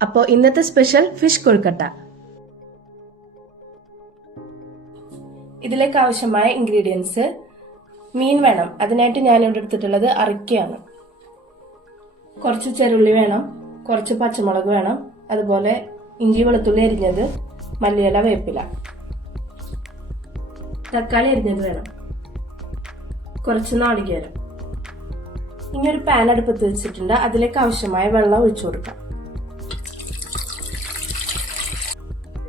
അപ്പോൾ ഇന്നത്തെ special fish കൊഴുക്കട്ട. ഇതിലേക്ക് ആവശ്യമായ ഇൻഗ്രീഡിയൻസ്: മീൻ വേണം, അതിനായിട്ട് ഞാൻ ഇവിടെ എടുത്തിട്ടുള്ളത് അറക്കയാണ്. കുറച്ച് ചെറുള്ളി വേണം, കുറച്ച് പച്ചമുളക് വേണം, അതുപോലെ ഇഞ്ചി വെളുത്തുള്ളി അരിഞ്ഞത്, മല്ലിയില, വേപ്പില, തക്കാളി അരിഞ്ഞത് വേണം, കുറച്ച് നാളികേരം. ഇനി ഒരു പാൻ അടുപ്പത്ത് വെച്ചിട്ടുണ്ട്, അതിലേക്ക് ആവശ്യമായ വെള്ളം ഒഴിച്ചു കൊടുക്കാം.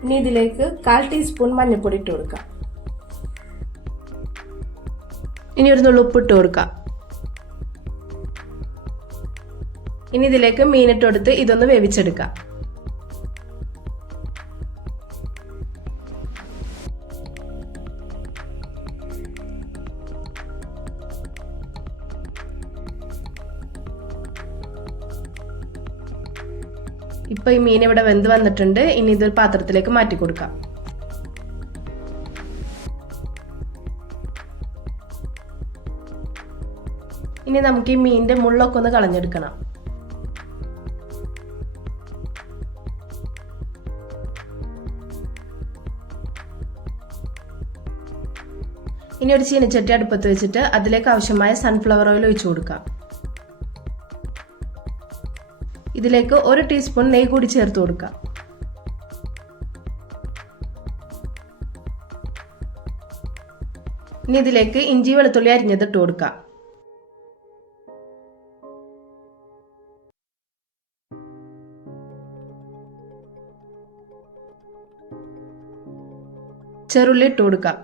ഇനി ഇതിലേക്ക് 1/4 ടീസ്പൂൺ മഞ്ഞൾപ്പൊടി ഇട്ട് കൊടുക്കാം. ഇനി ഒരു നുള്ളു ഉപ്പ് ഇട്ട് കൊടുക്കാം. ഇനി ഇതിലേക്ക് മീനിട്ട് കൊടുത്ത് ഇതൊന്ന് വേവിച്ചെടുക്കാം. ഇപ്പൊ ഈ മീൻ ഇവിടെ വെന്ത് വന്നിട്ടുണ്ട്. ഇനി ഇതൊരു പാത്രത്തിലേക്ക് മാറ്റി കൊടുക്കാം. ഇനി നമുക്ക് ഈ മീനിന്റെ മുള്ളൊക്കെ ഒന്ന് കളഞ്ഞെടുക്കണം. ഇനി ഒരു ചീനച്ചട്ടി അടുപ്പത്ത് വെച്ചിട്ട് അതിലേക്ക് ആവശ്യമായ സൺഫ്ലവർ ഓയിൽ ഒഴിച്ചു കൊടുക്കാം. ഇതിലേക്ക് 1 ടീസ്പൂൺ നെയ്യ് കൂടി ചേർത്ത് കൊടുക്കാം. ഇനി ഇതിലേക്ക് ഇഞ്ചി വെളുത്തുള്ളി അരിഞ്ഞത് ഇട്ട് കൊടുക്കാം. ചെറുള്ളി ഇട്ട് കൊടുക്കാം.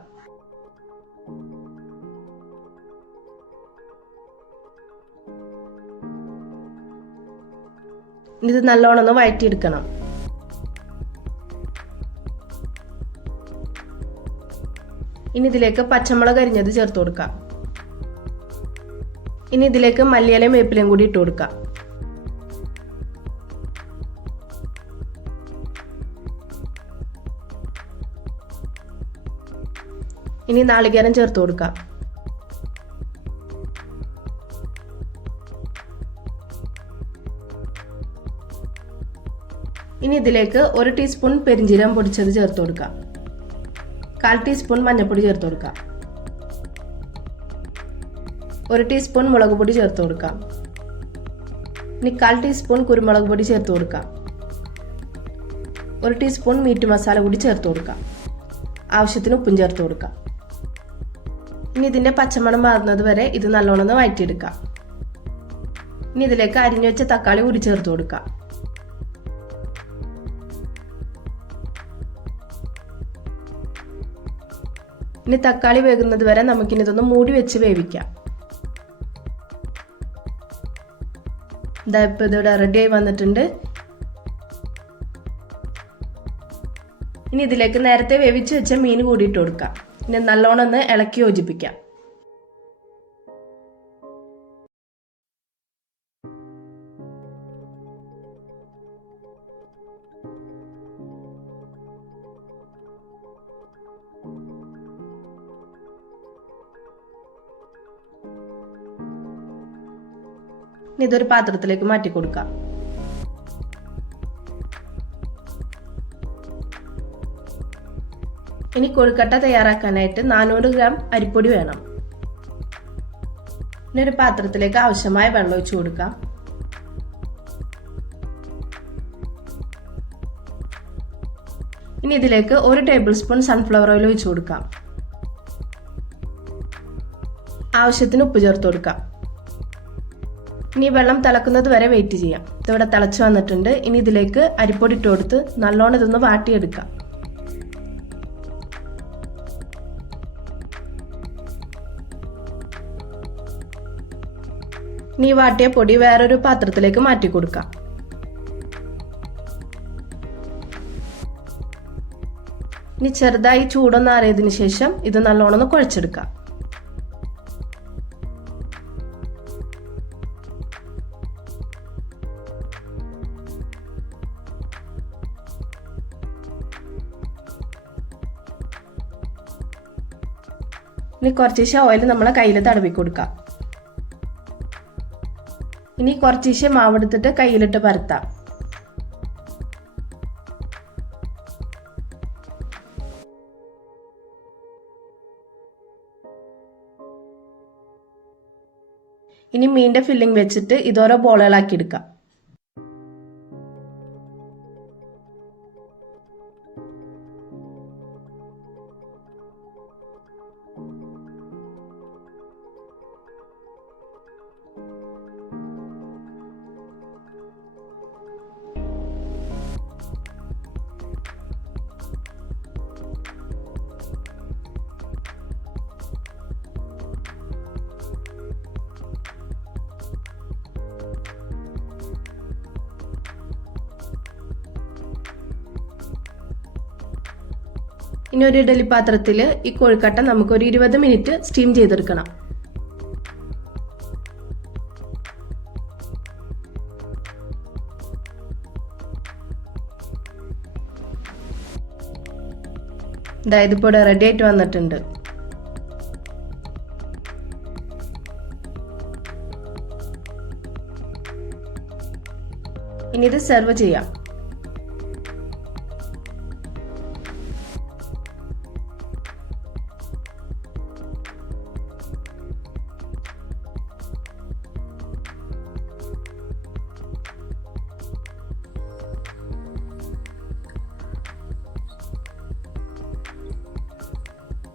ഇത് നല്ലോണം ഒന്ന് വഴറ്റിയെടുക്കണം. ഇനി ഇതിലേക്ക് പച്ചമുളക് അരിഞ്ഞത് ചേർത്ത് കൊടുക്കാം. ഇനി ഇതിലേക്ക് മല്ലിയിലയും വേപ്പിലയും കൂടി ഇട്ട് കൊടുക്കാം. ഇനി നാളികേരം ചേർത്ത് കൊടുക്കാം. ഇനി ഇതിലേക്ക് 1 ടീസ്പൂൺ പെരിഞ്ജീരകം പൊടിച്ചത് ചേർത്ത് കൊടുക്കാം. 1/4 ടീസ്പൂൺ മഞ്ഞൾപ്പൊടി ചേർത്ത് കൊടുക്കാം. 1 ടീസ്പൂൺ മുളക് പൊടി ചേർത്ത് കൊടുക്കാം. ഇനി 1/4 ടീസ്പൂൺ കുരുമുളക് പൊടി ചേർത്ത് കൊടുക്കാം. 1 ടീസ്പൂൺ മീറ്റ് മസാല കൂടി ചേർത്ത് കൊടുക്കാം. ആവശ്യത്തിന് ഉപ്പും ചേർത്ത് കൊടുക്കാം. ഇനി ഇതിന്റെ പച്ചമണം മാറുന്നത് വരെ ഇത് നല്ലോണം ഒന്ന് വഴറ്റിയെടുക്കാം. ഇനി ഇതിലേക്ക് അരിഞ്ഞു വെച്ച തക്കാളി കൂടി ചേർത്ത് കൊടുക്കാം. ഇനി തക്കാളി വേകുന്നത് വരെ നമുക്കിനി ഇതൊന്ന് മൂടി വെച്ച് വേവിക്കാം. ഇപ്പൊ ഇതിവിടെ റെഡി ആയി വന്നിട്ടുണ്ട്. ഇനി ഇതിലേക്ക് നേരത്തെ വേവിച്ച് വെച്ച മീൻ കൂടി ഇട്ട് കൊടുക്കാം. ഇനി നല്ലോണം ഒന്ന് ഇളക്കി യോജിപ്പിക്കാം. ഇതൊരു പാത്രത്തിലേക്ക് മാറ്റി കൊടുക്കാം. ഇനി കൊഴുക്കട്ട തയ്യാറാക്കാനായിട്ട് 400 ഗ്രാം അരിപ്പൊടി വേണം. ഇനി ഒരു പാത്രത്തിലേക്ക് ആവശ്യമായ വെള്ളം ഒഴിച്ചു കൊടുക്കാം. ഇനി ഇതിലേക്ക് 1 ടേബിൾ സ്പൂൺ സൺഫ്ലവർ ഓയിൽ ഒഴിച്ചു കൊടുക്കാം. ആവശ്യത്തിന് ഉപ്പ് ചേർത്ത് കൊടുക്കാം. ഇനി വെള്ളം തിളക്കുന്നത് വരെ വെയിറ്റ് ചെയ്യാം. ഇതിവിടെ തിളച്ചു വന്നിട്ടുണ്ട്. ഇനി ഇതിലേക്ക് അരിപ്പൊടി ഇട്ട് കൊടുത്ത് നല്ലോണം ഇതൊന്ന് വാട്ടിയെടുക്കാം. ഇനി വാട്ടിയ പൊടി വേറൊരു പാത്രത്തിലേക്ക് മാറ്റി കൊടുക്കാം. ഇനി ചെറുതായി ചൂടൊന്ന് ആറിയതിനു ശേഷം ഇത് നല്ലോണം ഒന്ന് കുഴച്ചെടുക്കാം. ഇനി കുറച്ച് ഓയിൽ നമ്മളെ കയ്യിൽ തടവി കൊടുക്കാം. ഇനി കുറച്ച് മാവെടുത്തിട്ട് കയ്യിലിട്ട് പരത്താം. ഇനി മീനിന്റെ ഫില്ലിംഗ് വെച്ചിട്ട് ഇതോരോ ബോളുകളാക്കി എടുക്കാം. ഇനി ഒരു ഇഡലി പാത്രത്തിൽ ഈ കോഴിക്കട്ട നമുക്ക് ഒരു 20 മിനിറ്റ് സ്റ്റീം ചെയ്തെടുക്കണം. അതായത് ഇപ്പോൾ റെഡി ആയിട്ട് വന്നിട്ടുണ്ട്. ഇനി ഇത് സെർവ് ചെയ്യാം.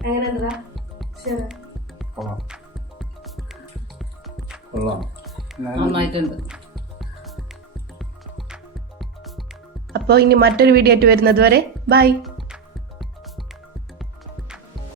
എങ്ങനെയുണ്ടാ? നന്നായിട്ടുണ്ട്. അപ്പോൾ ഇനി മറ്റൊരു വീഡിയോ ആയിട്ട് വരുന്നത് വരെ ബൈ.